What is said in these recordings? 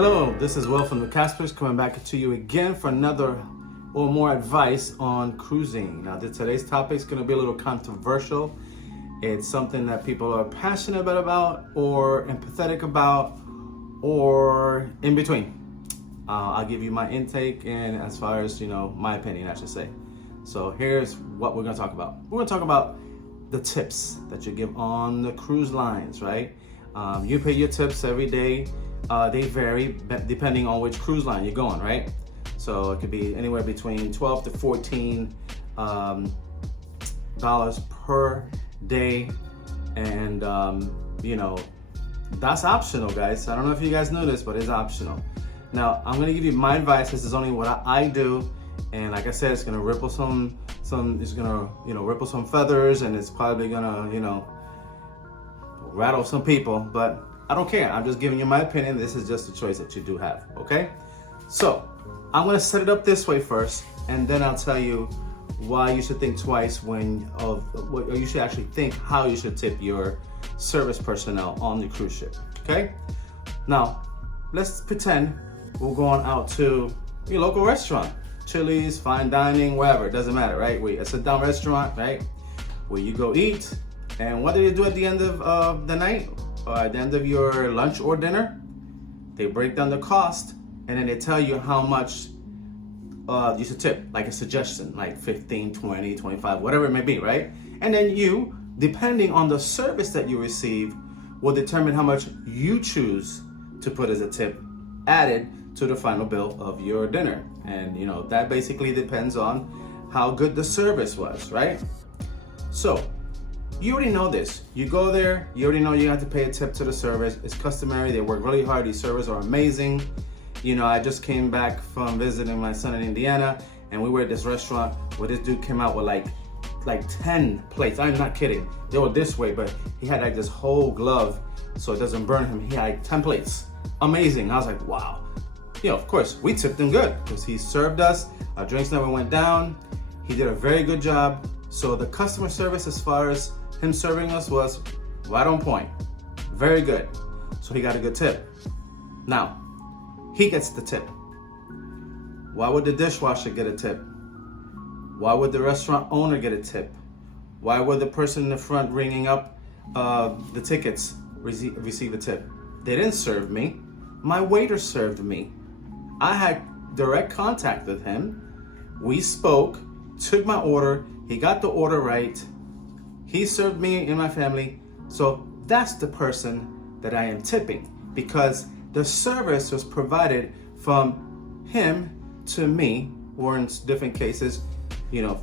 Hello, this is Will from the Caspers coming back to you again for another or more advice on cruising. Now, today's topic is going to be a little controversial. It's something that people are passionate about or empathetic about or in between. I'll give you my intake and as far as, my opinion, I should say. So here's what we're going to talk about. We're going to talk about the tips that you give on the cruise lines, right? You pay your tips every day. They vary depending on which cruise line you're going, right? So it could be anywhere between $12 to $14 dollars per day, and that's optional, guys. I don't know if you guys know this, but it's optional. Now I'm gonna give you my advice. This is only what I do, and like I said, it's gonna ripple some ripple some feathers, and it's probably gonna rattle some people, but I don't care. I'm just giving you my opinion. This is just a choice that you do have, okay? So I'm gonna set it up this way first, and then I'll tell you why you should think twice or you should actually think how you should tip your service personnel on the cruise ship, okay? Now, let's pretend we're going out to your local restaurant, Chili's, fine dining, wherever, it doesn't matter, right? A sit-down restaurant, right? Where you go eat, and what do you do at the end of the night? At the end of your lunch or dinner, they break down the cost, and then they tell you how much you should tip, like a suggestion, like 15, 20, 25, whatever it may be, right? And then you, depending on the service that you receive, will determine how much you choose to put as a tip added to the final bill of your dinner. And that basically depends on how good the service was, right? So you already know this. You go there, you already know you have to pay a tip to the service. It's customary. They work really hard. These servers are amazing. I just came back from visiting my son in Indiana, and we were at this restaurant where this dude came out with like 10 plates. I'm not kidding. They were this way, but he had like this whole glove so it doesn't burn him. He had like 10 plates. Amazing. I was like, wow. Of course, we tipped him good because he served us. Our drinks never went down. He did a very good job. So the customer service as far as him serving us was right on point. Very good. So he got a good tip. Now, he gets the tip. Why would the dishwasher get a tip? Why would the restaurant owner get a tip? Why would the person in the front ringing up the tickets receive a tip? They didn't serve me. My waiter served me. I had direct contact with him. We spoke, took my order. He got the order right. He served me and my family. So that's the person that I am tipping, because the service was provided from him to me, or in different cases,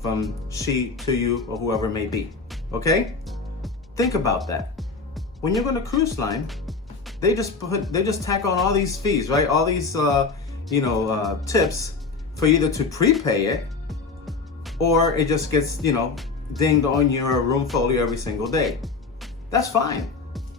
from she to you or whoever it may be. Okay? Think about that. When you're going to cruise line, they just tack on all these fees, right? All these tips for either to prepay it, or it just gets dinged on your room folio every single day. That's fine.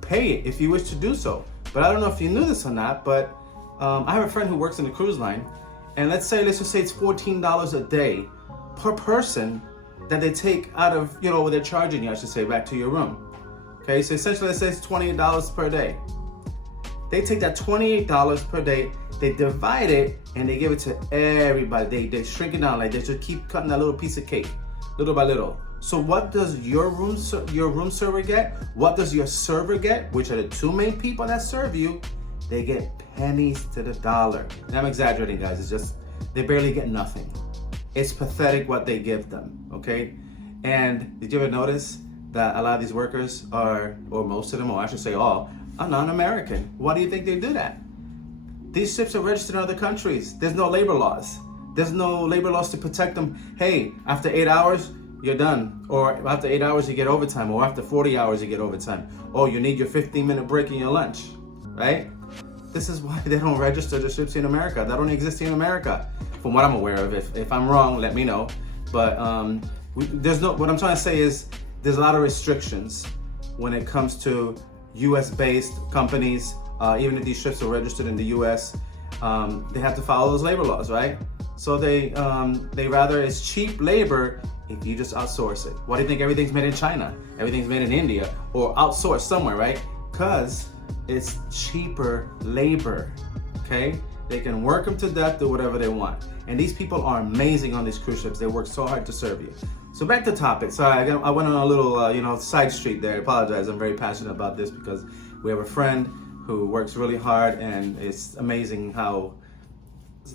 Pay it if you wish to do so. But I don't know if you knew this or not, but I have a friend who works in the cruise line, and let's just say it's $14 a day per person that they take out of, what they're charging you, I should say, back to your room. Okay, so essentially let's say it's $28 per day. They take that $28 per day, they divide it, and they give it to everybody. They shrink it down, like they just keep cutting that little piece of cake, little by little. So what does your room server get? What does your server get? Which are the two main people that serve you? They get pennies to the dollar. And I'm exaggerating, guys. It's just, they barely get nothing. It's pathetic what they give them, okay? And did you ever notice that a lot of these workers are, or most of them, or I should say all, are non-American? Why do you think they do that? These ships are registered in other countries. There's no labor laws. There's no labor laws to protect them. Hey, after 8 hours, you're done. Or after 8 hours, you get overtime. Or after 40 hours, you get overtime. Oh, you need your 15-minute break in your lunch, right? This is why they don't register the ships in America. That don't exist in America, from what I'm aware of. If I'm wrong, let me know. But what I'm trying to say is there's a lot of restrictions when it comes to US-based companies. Even if these ships are registered in the US, they have to follow those labor laws, right? So they rather, it's cheap labor if you just outsource it. Why do you think everything's made in China? Everything's made in India, or outsourced somewhere, right? Because it's cheaper labor. okay? They can work them to death, do whatever they want. And these people are amazing on these cruise ships. They work so hard to serve you. So back to topic. Sorry, I went on a little, side street there. I apologize. I'm very passionate about this because we have a friend who works really hard, and it's amazing how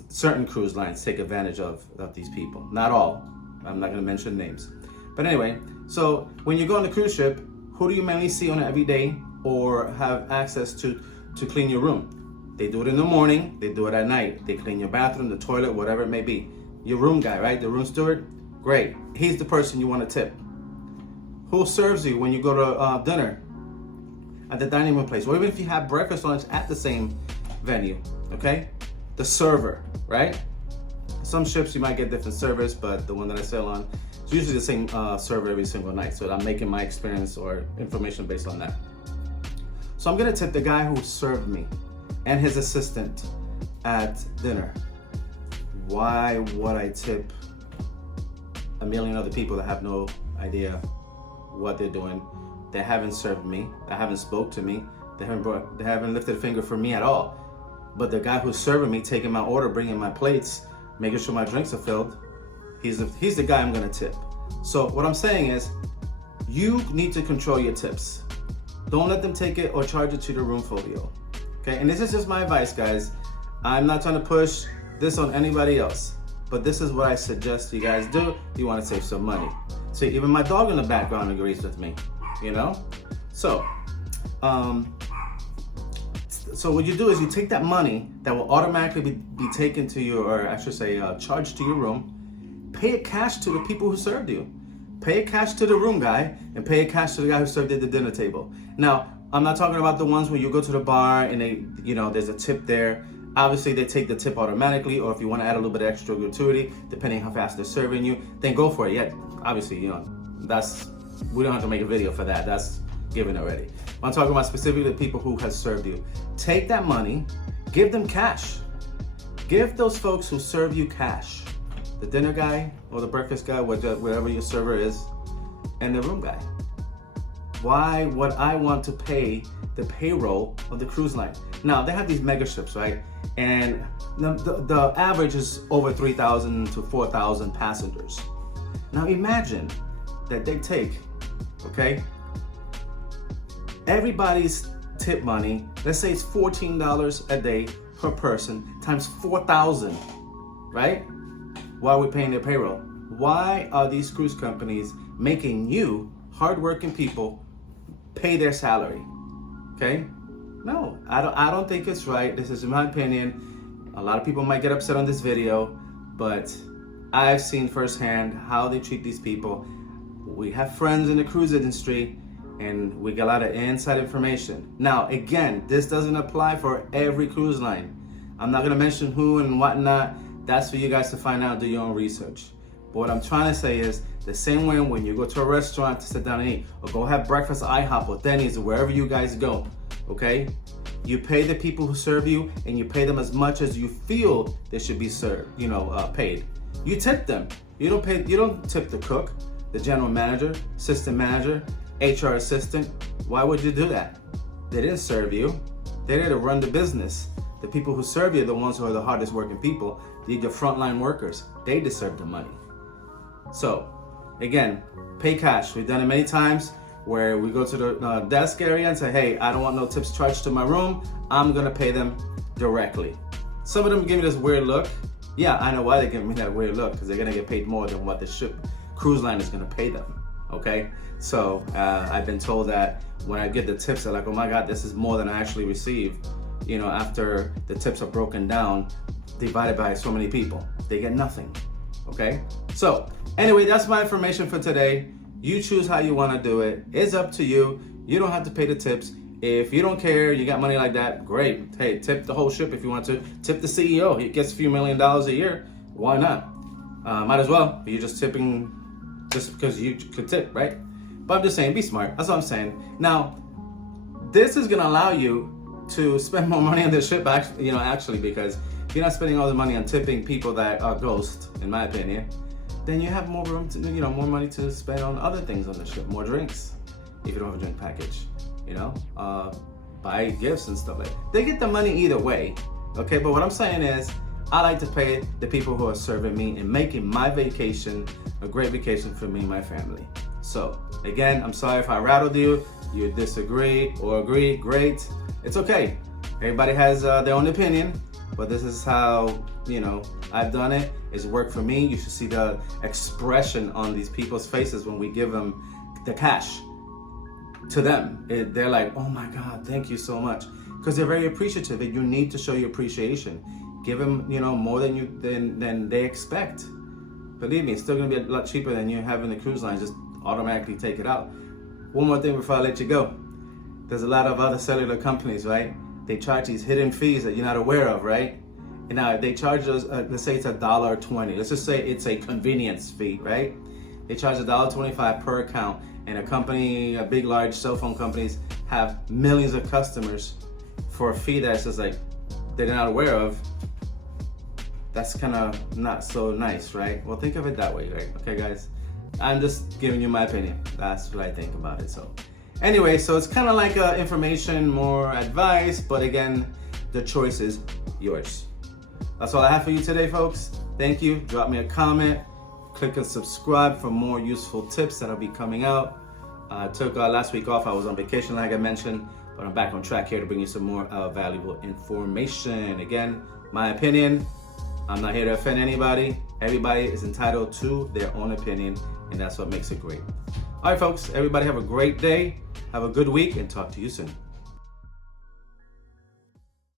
certain cruise lines take advantage of these people. Not all. I'm not going to mention names. But anyway, so when you go on the cruise ship, who do you mainly see on it every day or have access to clean your room? They do it in the morning, they do it at night. They clean your bathroom, the toilet, whatever it may be. Your room guy, right? The room steward? Great. He's the person you want to tip. Who serves you when you go to dinner at the dining room place? Or even if you have breakfast or lunch at the same venue, okay? The server, right? Some ships you might get different servers, but the one that I sail on, it's usually the same server every single night. So I'm making my experience or information based on that. So I'm gonna tip the guy who served me and his assistant at dinner. Why would I tip a million other people that have no idea what they're doing? They haven't served me, they haven't spoke to me, they haven't lifted a finger for me at all. But the guy who's serving me, taking my order, bringing my plates, making sure my drinks are filled, he's the guy I'm gonna tip. So what I'm saying is, you need to control your tips. Don't let them take it or charge it to the room folio. Okay, and this is just my advice, guys. I'm not trying to push this on anybody else, but this is what I suggest you guys do if you want to save some money. So even my dog in the background agrees with me, So, so what you do is you take that money that will automatically be taken to you, or I should say charged to your room, pay it cash to the people who served you. Pay it cash to the room guy and pay it cash to the guy who served at the dinner table. Now, I'm not talking about the ones where you go to the bar and there's a tip there. Obviously, they take the tip automatically, or if you want to add a little bit of extra gratuity, depending how fast they're serving you, then go for it. Yeah, obviously, we don't have to make a video for that. That's given already. I'm talking about specifically the people who have served you. Take that money, give them cash. Give those folks who serve you cash. The dinner guy or the breakfast guy, whatever your server is, and the room guy. Why would I want to pay the payroll of the cruise line? Now, they have these mega ships, right? And the average is over 3,000 to 4,000 passengers. Now imagine that they take, everybody's tip money, let's say it's $14 a day per person times 4,000, right? Why are we paying their payroll? Why are these cruise companies making you, hardworking people, pay their salary? Okay? No, I don't think it's right. This is my opinion. A lot of people might get upset on this video, but I've seen firsthand how they treat these people. We have friends in the cruise industry, and we get a lot of inside information. Now, again, this doesn't apply for every cruise line. I'm not gonna mention who and whatnot. That's for you guys to find out, do your own research. But what I'm trying to say is, the same way when you go to a restaurant to sit down and eat, or go have breakfast at IHOP or Denny's or wherever you guys go, you pay the people who serve you, and you pay them as much as you feel they should be served, paid. You tip them. You don't tip the cook, the general manager, assistant manager, HR assistant. Why would you do that? They didn't serve you. They're there to run the business. The people who serve you are the ones who are the hardest working people. They're your frontline workers. They deserve the money. So, again, pay cash. We've done it many times where we go to the desk area and say, hey, I don't want no tips charged to my room. I'm gonna pay them directly. Some of them give me this weird look. Yeah, I know why they give me that weird look, because they're gonna get paid more than what the cruise line is gonna pay them. So I've been told that when I get the tips, they're like, oh my God, this is more than I actually receive. After the tips are broken down, divided by so many people, they get nothing. So anyway, that's my information for today. You choose how you want to do it. It's up to you. You don't have to pay the tips. If you don't care, you got money like that, great. Hey, tip the whole ship if you want to. Tip the CEO. He gets a few $1 million a year. Why not? Might as well. You're just tipping just because you could tip, right? But I'm just saying, be smart. That's what I'm saying. Now, this is going to allow you to spend more money on the ship, actually, because if you're not spending all the money on tipping people that are ghosts, in my opinion, then you have more room to, more money to spend on other things on the ship, more drinks, if you don't have a drink package, buy gifts and stuff like that. They get the money either way, Okay, but what I'm saying is, I like to pay the people who are serving me and making my vacation a great vacation for me and my family. So again, I'm sorry if I rattled you. You disagree or agree, great. It's okay. Everybody has their own opinion, but this is how, I've done it. It's worked for me. You should see the expression on these people's faces when we give them the cash to them. They're like, oh my God, thank you so much. Because they're very appreciative, and you need to show your appreciation. Give them, more than they expect. Believe me, it's still gonna be a lot cheaper than you having the cruise line just automatically take it out. One more thing before I let you go. There's a lot of other cellular companies, right? They charge these hidden fees that you're not aware of, right? And now they charge us, let's say it's $1.20. Let's just say it's a convenience fee, right? They charge $1.25 per account, and a big, large cell phone companies have millions of customers for a fee that's just like they're not aware of. That's kind of not so nice, right? Well, think of it that way, right? Okay, guys? I'm just giving you my opinion. That's what I think about it. So anyway, so it's kind of like information, more advice, but again, the choice is yours. That's all I have for you today, folks. Thank you. Drop me a comment. Click and subscribe for more useful tips that'll be coming out. I took last week off. I was on vacation, like I mentioned, but I'm back on track here to bring you some more valuable information. Again, my opinion. I'm not here to offend anybody. Everybody is entitled to their own opinion, and that's what makes it great. All right, folks, everybody have a great day. Have a good week, and talk to you soon.